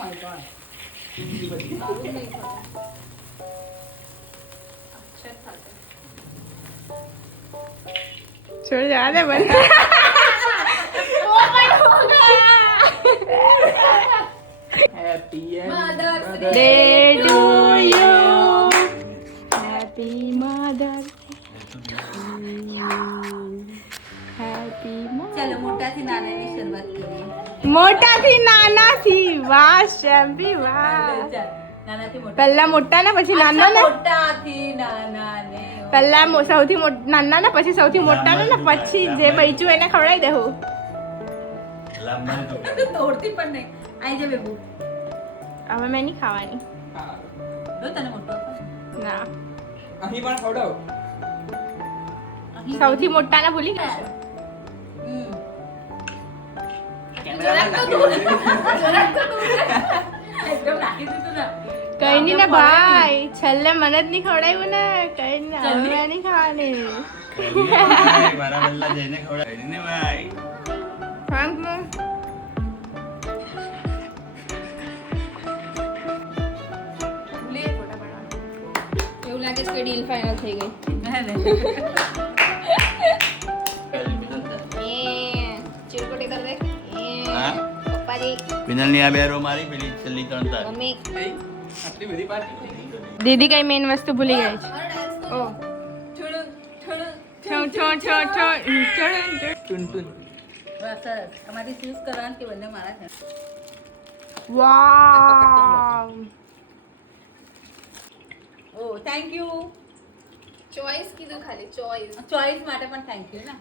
My God સારું નહીં થતું. અક્ષર થશે. छोड़ जा दे बस happy Mother's Day to you. Happy Mother's Happy ચાલો મોટાથી નાનાની શરૂઆત કરીએ. મોટાથી નાનાથી વાહ શેમ્પી વાહ ચાલ, નાનાથી મોટા. પહેલા મોટા ને પછી નાના ને મોટાથી નાનાને. પહેલા સૌથી નાના ને પછી સૌથી મોટા ને પછી જે બચ્યું એને ખવડાવી દેવું તો તોડતી પણ નહીં. આઈ જા બેબુ. હવે મેં નહીં ખાવાની જો તને મોટો આપો. ના અહીં પણ ખવડાવ અહીં સૌથી મોટા ને ભૂલી ગયા છો? હમ. કેમેરામાં નાખી એકદમ નાખી દીધું ને. કઈ નહીં ને ભાઈ છેલ્લે મને જ નહીં ખવડાવ્યું ને કઈ નહીં હવે મેં નહીં ખાવાની મારા બલ્લા જઈને ખવડાવી ને ભાઈ થેન્ક યુ ભૂલી ગઈ ફોટા પાડવાના. એવું લાગે છે કે ડીલ ફાઇનલ થઈ ગઈ હે ને? ચિરકોટી કર દે હા? પપ્પા જી પિનલ ની આ બે રો મારી પેલી છેલ્લી ત્રણ તાર મમ્મી આટલી બધી પાર્ટી દીદી કઈ મેઇન વસ્તુ ભૂલી ગઈ છે ઓ થોડું થોડું છો છો છો છો ટુન ટુન બસ સરસ. અમારી ચૂઝ કરવાનું કે બંને મારા છે. વાવ ઓ થેન્ક યુ. ચોઈસ કીધું ખાલી ચોઈસ ચોઈસ માટે પણ થેન્ક યુ ને.